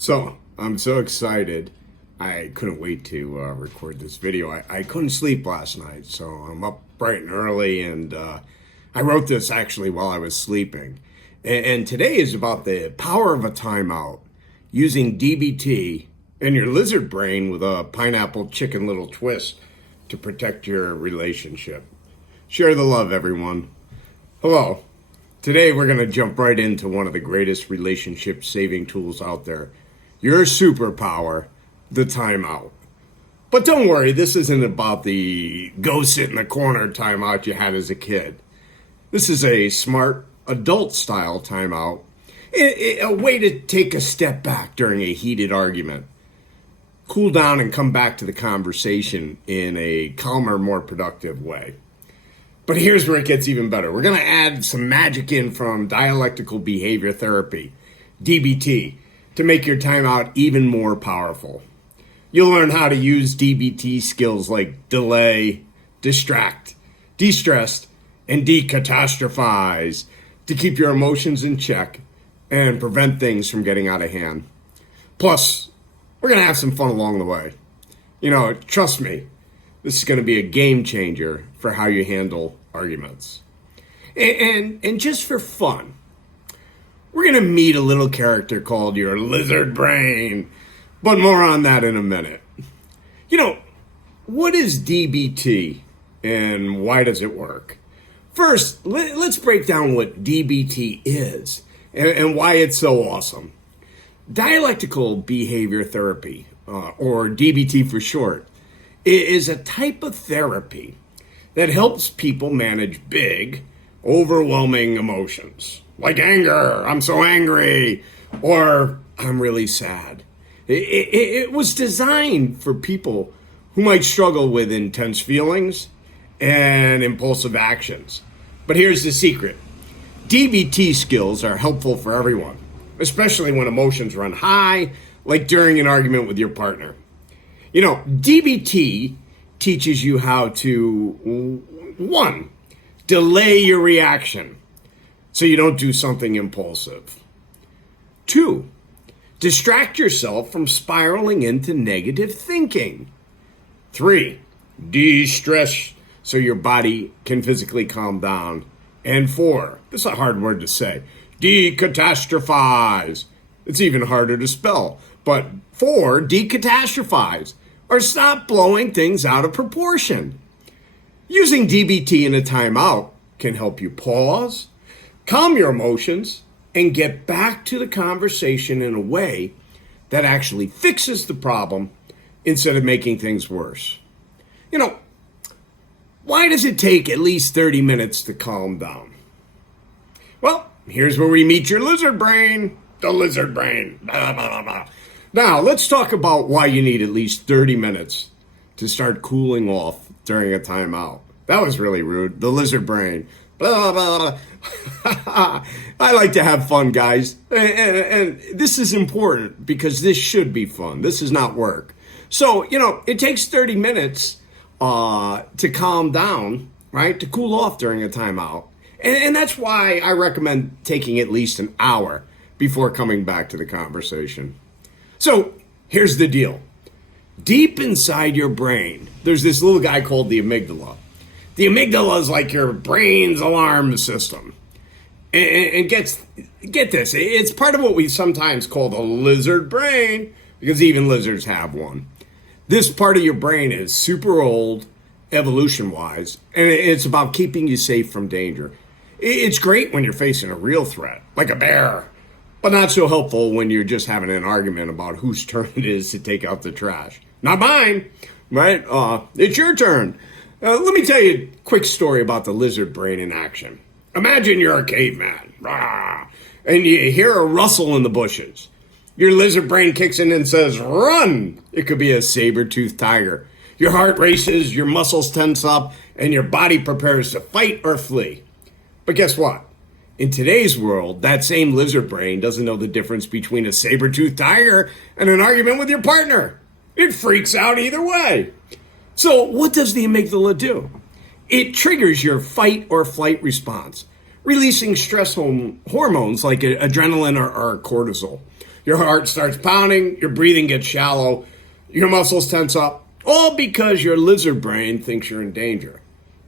So I'm so excited. I couldn't wait to record this video. I couldn't sleep last night, so I'm up bright and early, and I wrote this actually while I was sleeping. And today is about the power of a timeout, using DBT and your lizard brain with a pineapple chicken little twist to protect your relationship. Share the love, everyone. Hello. Today we're going to jump right into one of the greatest relationship saving tools out there. Your superpower, the timeout. But don't worry, this isn't about the go sit in the corner timeout you had as a kid. This is a smart adult style timeout, a way to take a step back during a heated argument. Cool down and come back to the conversation in a calmer, more productive way. But here's where it gets even better. We're going to add some magic in from Dialectical Behavior Therapy, DBT, to make your timeout even more powerful. You'll learn how to use DBT skills like delay, distract, de-stress, and decatastrophize to keep your emotions in check and prevent things from getting out of hand. Plus, we're going to have some fun along the way. You know, trust me, this is going to be a game changer for how you handle arguments. And just for fun, we're going to meet a little character called your lizard brain, but more on that in a minute. You know, what is DBT and why does it work? First, let's break down what DBT is and why it's so awesome. Dialectical Behavior Therapy, or DBT for short, is a type of therapy that helps people manage big, overwhelming emotions. Like anger, I'm so angry, or I'm really sad. It was designed for people who might struggle with intense feelings and impulsive actions. But here's the secret. DBT skills are helpful for everyone, especially when emotions run high, like during an argument with your partner. You know, DBT teaches you how to, 1, delay your reaction so you don't do something impulsive. 2, distract yourself from spiraling into negative thinking. 3, de-stress so your body can physically calm down. And 4, this is a hard word to say, decatastrophize. It's even harder to spell. But 4, decatastrophize, or stop blowing things out of proportion. Using DBT in a timeout can help you pause, calm your emotions, and get back to the conversation in a way that actually fixes the problem instead of making things worse. You know, why does it take at least 30 minutes to calm down? Well, here's where we meet your lizard brain, the lizard brain. Blah, blah, blah, blah. Now, let's talk about why you need at least 30 minutes to start cooling off during a timeout. That was really rude. The lizard brain. Blah, blah, blah. I like to have fun, guys. And this is important because this should be fun. This is not work. So, you know, it takes 30 minutes to calm down, right? To cool off during a timeout. And that's why I recommend taking at least an hour before coming back to the conversation. So here's the deal. Deep inside your brain, there's this little guy called the amygdala. The amygdala is like your brain's alarm system. And get this, it's part of what we sometimes call the lizard brain, because even lizards have one. This part of your brain is super old, evolution-wise, and it's about keeping you safe from danger. It's great when you're facing a real threat, like a bear, but not so helpful when you're just having an argument about whose turn it is to take out the trash. Not mine, right? It's your turn. Let me tell you a quick story about the lizard brain in action. Imagine you're a caveman, and you hear a rustle in the bushes. Your lizard brain kicks in and says, run! It could be a saber-toothed tiger. Your heart races, your muscles tense up, and your body prepares to fight or flee. But guess what? In today's world, that same lizard brain doesn't know the difference between a saber-toothed tiger and an argument with your partner. It freaks out either way. So what does the amygdala do? It triggers your fight or flight response, releasing stress hormones like adrenaline or cortisol. Your heart starts pounding, your breathing gets shallow, your muscles tense up, all because your lizard brain thinks you're in danger.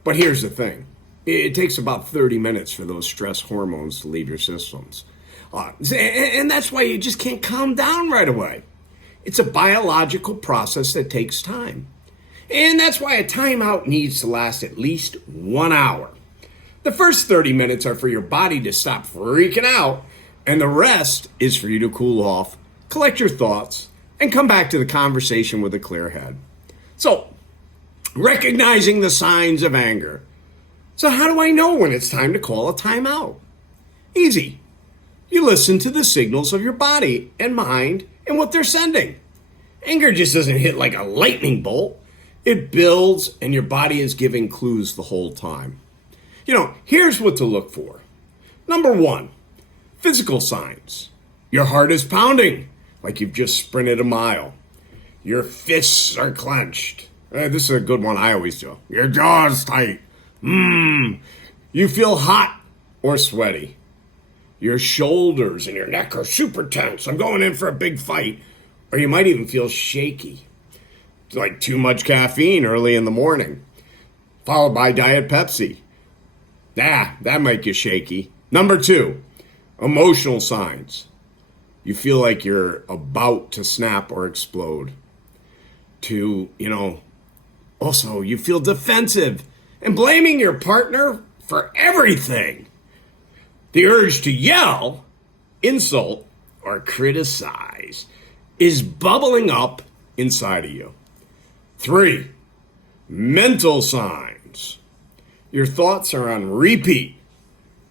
But here's the thing. It takes about 30 minutes for those stress hormones to leave your systems. And that's why you just can't calm down right away. It's a biological process that takes time. And that's why a timeout needs to last at least 1 hour. The first 30 minutes are for your body to stop freaking out, and the rest is for you to cool off, collect your thoughts, and come back to the conversation with a clear head. So, recognizing the signs of anger. So how do I know when it's time to call a timeout? Easy. You listen to the signals of your body and mind and what they're sending. Anger just doesn't hit like a lightning bolt. It builds, and your body is giving clues the whole time. Here's what to look for. Number 1, physical signs. Your heart is pounding like you've just sprinted a mile. Your fists are clenched. This is a good one I always do. Your jaw's tight. You feel hot or sweaty. Your shoulders and your neck are super tense. I'm going in for a big fight. Or you might even feel shaky. It's like too much caffeine early in the morning. Followed by Diet Pepsi. That might get shaky. Number 2, emotional signs. You feel like you're about to snap or explode. 2, also you feel defensive and blaming your partner for everything. The urge to yell, insult, or criticize is bubbling up inside of you. 3, mental signs. Your thoughts are on repeat.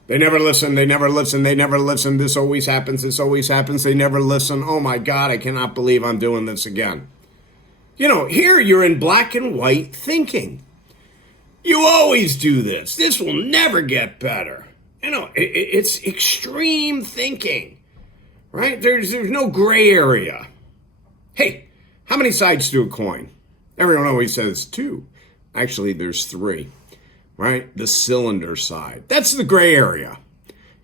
They never listen, they never listen, they never listen. This always happens, this always happens. They never listen. Oh my God, I cannot believe I'm doing this again. Here you're in black and white thinking. You always do this. This will never get better. It's extreme thinking, right? There's no gray area. Hey, how many sides to a coin? Everyone always says 2. Actually, there's 3, right? The cylinder side. That's the gray area.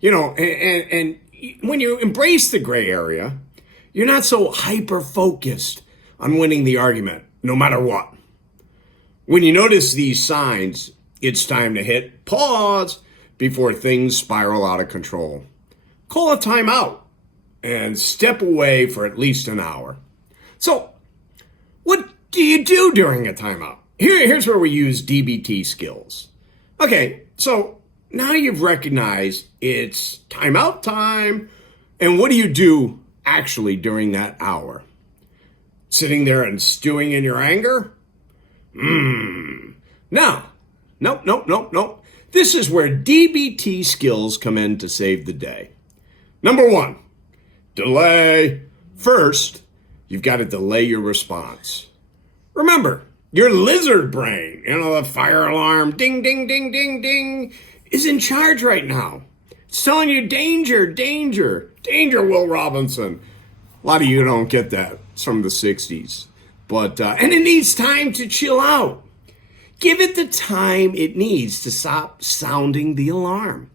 And when you embrace the gray area, you're not so hyper-focused on winning the argument, no matter what. When you notice these signs, it's time to hit pause before things spiral out of control. Call a timeout and step away for at least an hour. So, what do you do during a timeout? Here's where we use DBT skills. Okay, so now you've recognized it's timeout time, and what do you do actually during that hour? Sitting there and stewing in your anger? No. Nope. This is where DBT skills come in to save the day. Number 1, delay. First, you've got to delay your response. Remember, your lizard brain, the fire alarm, ding, ding, ding, ding, ding, is in charge right now. It's telling you danger, danger, danger, Will Robinson. A lot of you don't get that. It's from the 60s. But, and it needs time to chill out. Give it the time it needs to stop sounding the alarm.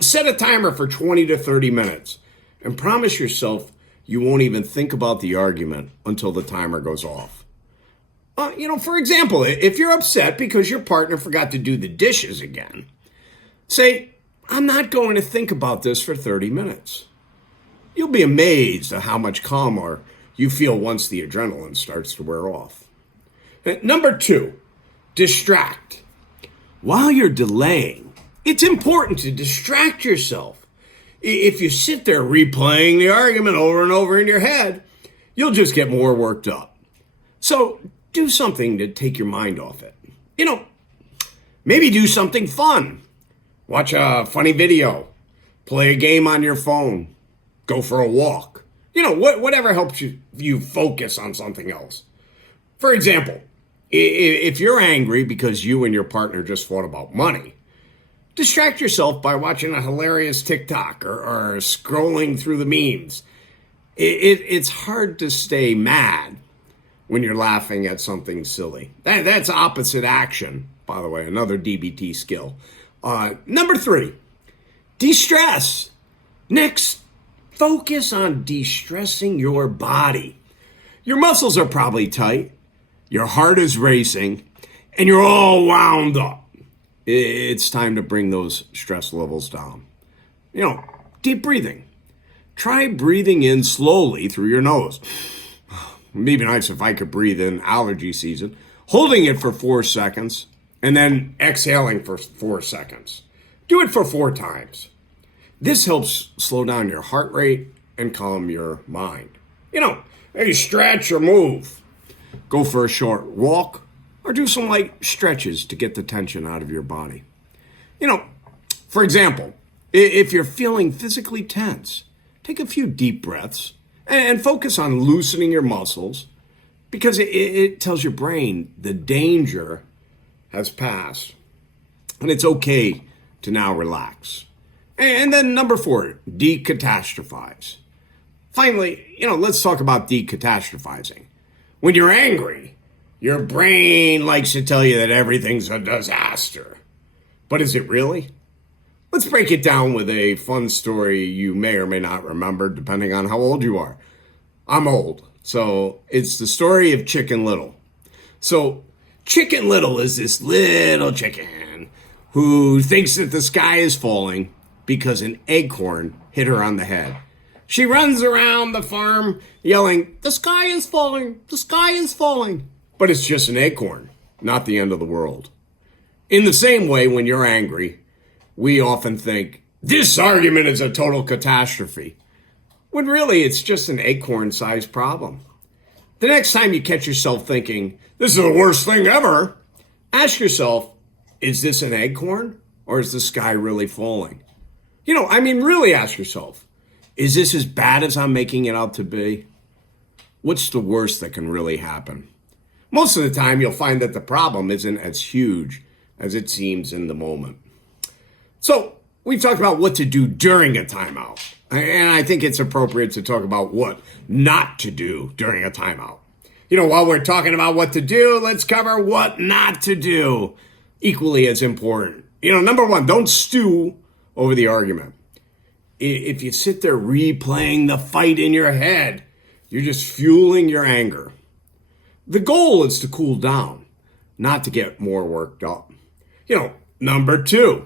Set a timer for 20 to 30 minutes and promise yourself you won't even think about the argument until the timer goes off. For example, if you're upset because your partner forgot to do the dishes again, say, I'm not going to think about this for 30 minutes. You'll be amazed at how much calmer you feel once the adrenaline starts to wear off. Number 2, distract. While you're delaying, it's important to distract yourself. If you sit there replaying the argument over and over in your head, you'll just get more worked up. So do something to take your mind off it. Maybe do something fun. Watch a funny video. Play a game on your phone. Go for a walk. Whatever helps you focus on something else. For example, if you're angry because you and your partner just fought about money, distract yourself by watching a hilarious TikTok or scrolling through the memes. It's hard to stay mad when you're laughing at something silly. That's opposite action, by the way, another DBT skill. Number 3, de-stress. Next, Focus on de-stressing your body. Your muscles are probably tight, your heart is racing, and you're all wound up. It's time to bring those stress levels down. Deep breathing. Try breathing in slowly through your nose. It'd be nice if I could breathe in allergy season, holding it for 4 seconds, and then exhaling for 4 seconds. Do it for 4 times. This helps slow down your heart rate and calm your mind. Maybe stretch or move. Go for a short walk or do some light stretches to get the tension out of your body. For example, if you're feeling physically tense, take a few deep breaths and focus on loosening your muscles because it tells your brain the danger has passed and it's okay to now relax. And then number 4, decatastrophize. Finally, let's talk about decatastrophizing. When you're angry, your brain likes to tell you that everything's a disaster. But is it really? Let's break it down with a fun story you may or may not remember, depending on how old you are. I'm old, so it's the story of Chicken Little. So Chicken Little is this little chicken who thinks that the sky is falling because an acorn hit her on the head. She runs around the farm yelling, "The sky is falling, the sky is falling." But it's just an acorn, not the end of the world. In the same way, when you're angry, we often think, this argument is a total catastrophe, when really it's just an acorn-sized problem. The next time you catch yourself thinking, this is the worst thing ever, ask yourself, is this an acorn or is the sky really falling? Really ask yourself, is this as bad as I'm making it out to be? What's the worst that can really happen? Most of the time, you'll find that the problem isn't as huge as it seems in the moment. So, we've talked about what to do during a timeout. And I think it's appropriate to talk about what not to do during a timeout. While we're talking about what to do, let's cover what not to do. Equally as important. Number 1, don't stew over the argument. If you sit there replaying the fight in your head, you're just fueling your anger. The goal is to cool down, not to get more worked up. Number 2,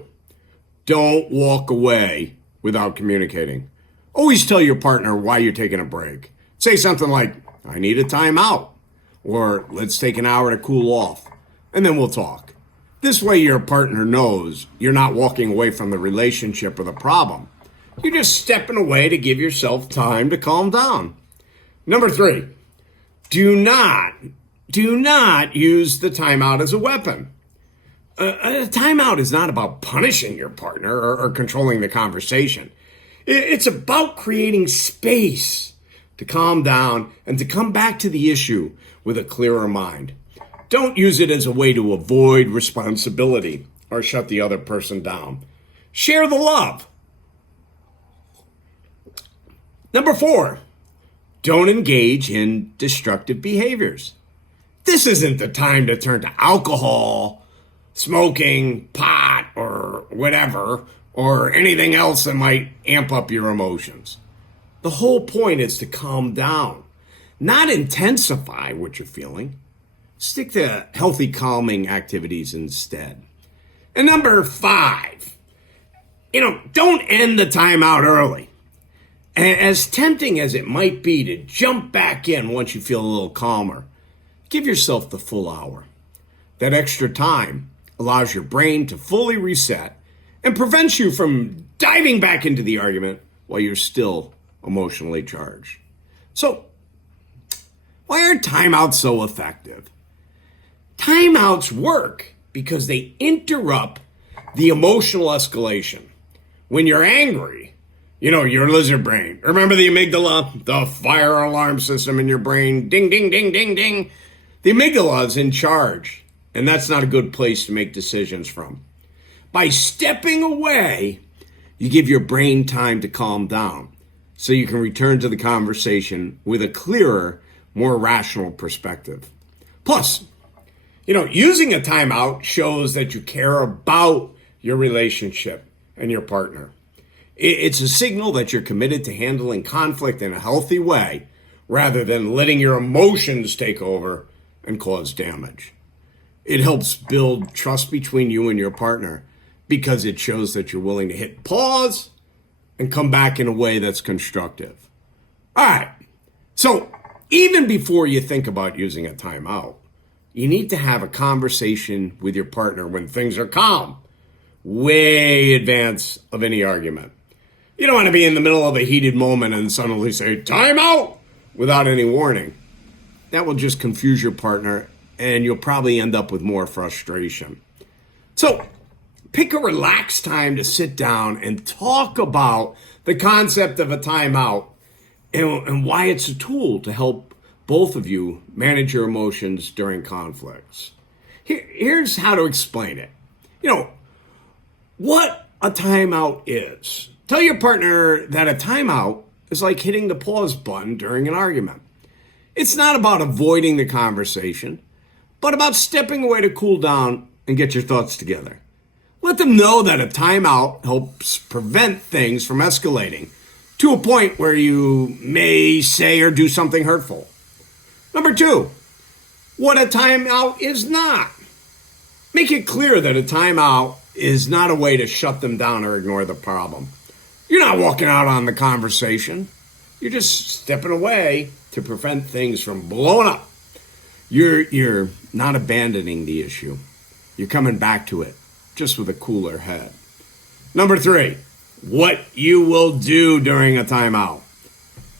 don't walk away without communicating. Always tell your partner why you're taking a break. Say something like, I need a timeout, or let's take an hour to cool off, and then we'll talk. This way your partner knows you're not walking away from the relationship or the problem. You're just stepping away to give yourself time to calm down. Number 3, do not use the timeout as a weapon. A timeout is not about punishing your partner or controlling the conversation. It's about creating space to calm down and to come back to the issue with a clearer mind. Don't use it as a way to avoid responsibility or shut the other person down. Share the love. Number 4, don't engage in destructive behaviors. This isn't the time to turn to alcohol, smoking, pot, or whatever, or anything else that might amp up your emotions. The whole point is to calm down, not intensify what you're feeling. Stick to healthy calming activities instead. And number 5, don't end the timeout early. As tempting as it might be to jump back in once you feel a little calmer, give yourself the full hour. That extra time allows your brain to fully reset and prevents you from diving back into the argument while you're still emotionally charged. So, why are timeouts so effective? Timeouts work because they interrupt the emotional escalation. When you're angry, your lizard brain. Remember the amygdala, the fire alarm system in your brain? Ding, ding, ding, ding, ding. The amygdala is in charge, and that's not a good place to make decisions from. By stepping away, you give your brain time to calm down so you can return to the conversation with a clearer, more rational perspective. Plus, using a timeout shows that you care about your relationship and your partner. It's a signal that you're committed to handling conflict in a healthy way rather than letting your emotions take over and cause damage. It helps build trust between you and your partner because it shows that you're willing to hit pause and come back in a way that's constructive. All right. So even before you think about using a timeout, you need to have a conversation with your partner when things are calm, way in advance of any argument. You don't want to be in the middle of a heated moment and suddenly say, time out, without any warning. That will just confuse your partner and you'll probably end up with more frustration. So pick a relaxed time to sit down and talk about the concept of a timeout and why it's a tool to help both of you manage your emotions during conflicts. Here's how to explain it. What a timeout is. Tell your partner that a timeout is like hitting the pause button during an argument. It's not about avoiding the conversation, but about stepping away to cool down and get your thoughts together. Let them know that a timeout helps prevent things from escalating to a point where you may say or do something hurtful. Number 2, what a timeout is not. Make it clear that a timeout is not a way to shut them down or ignore the problem. You're not walking out on the conversation. You're just stepping away to prevent things from blowing up. You're not abandoning the issue. You're coming back to it, just with a cooler head. Number 3, what you will do during a timeout.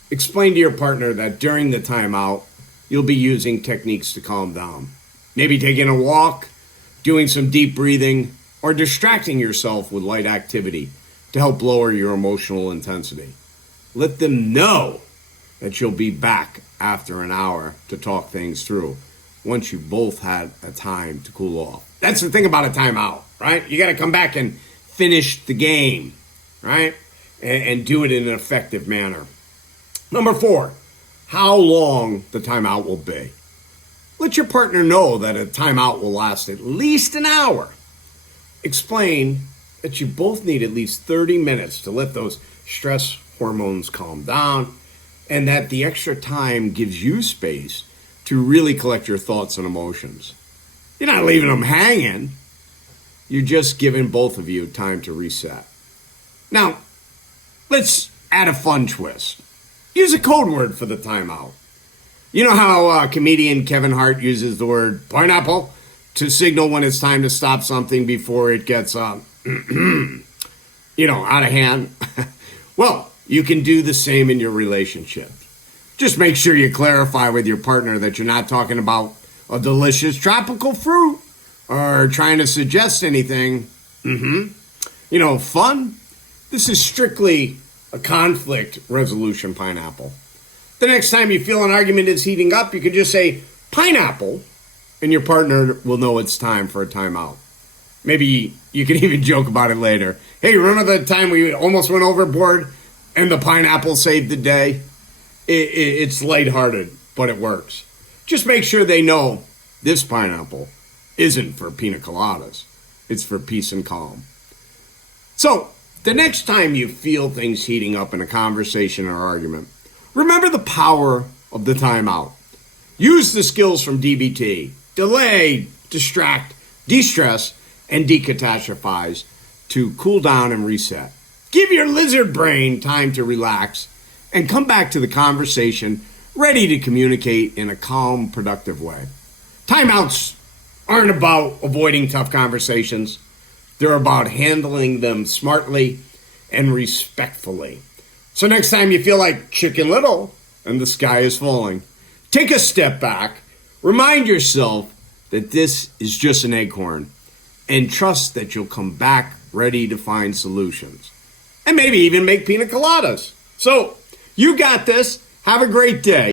Explain to your partner that during the timeout, you'll be using techniques to calm down. Maybe taking a walk, doing some deep breathing, or distracting yourself with light activity to help lower your emotional intensity. Let them know that you'll be back after an hour to talk things through once you both had a time to cool off. That's the thing about a timeout, right? You got to come back and finish the game, right? And do it in an effective manner. Number 4, how long the timeout will be. Let your partner know that a timeout will last at least an hour. Explain that you both need at least 30 minutes to let those stress hormones calm down and that the extra time gives you space to really collect your thoughts and emotions. You're not leaving them hanging. You're just giving both of you time to reset. Now, let's add a fun twist. Use a code word for the timeout. You know how comedian Kevin Hart uses the word pineapple to signal when it's time to stop something before it gets, out of hand? Well, you can do the same in your relationship. Just make sure you clarify with your partner that you're not talking about a delicious tropical fruit or trying to suggest anything. Fun. This is strictly a conflict resolution pineapple. The next time you feel an argument is heating up, you can just say pineapple, and your partner will know it's time for a timeout. Maybe you can even joke about it later. Hey, remember the time we almost went overboard and the pineapple saved the day? It's lighthearted, but it works. Just make sure they know this pineapple isn't for pina coladas. It's for peace and calm. So, the next time you feel things heating up in a conversation or argument, remember the power of the timeout. Use the skills from DBT, delay, distract, de-stress, and decatastrophize to cool down and reset. Give your lizard brain time to relax and come back to the conversation ready to communicate in a calm, productive way. Timeouts aren't about avoiding tough conversations. They're about handling them smartly and respectfully. So next time you feel like Chicken Little and the sky is falling, take a step back, remind yourself that this is just an acorn, and trust that you'll come back ready to find solutions. And maybe even make pina coladas. So, you got this. Have a great day.